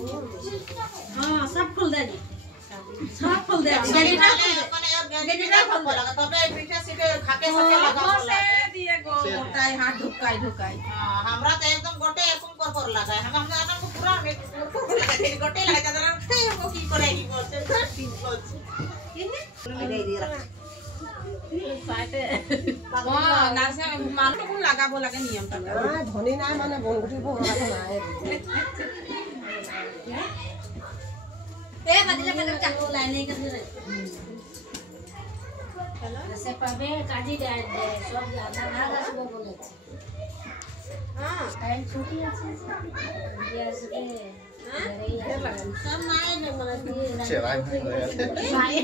हां सब फूल दे सब फूल दे गरीना फूल लगा तबे पीछे सीधे खाके सके लगा से दिए गो मोटाई हाथ ढुकाई ढुकाई हां हमरा तो एकदम गोटे एरकम कर लगा है हम आना को पूरा गोटे लगा जरा वो की करे की बोलते ठीक बोल दे रख पाटे हां नासे मान को लगाबो লাগে নিয়ম তা हां ধনী নাই মানে বনগুটি বো লাগা নাই ए बदले बदले चाकू लाने के दे से पाबे काजी दे सब ज्यादा ना गासबो बोले हां टाइम छुट्टी আছে ये से हां सब नाय ने बोले ये भाई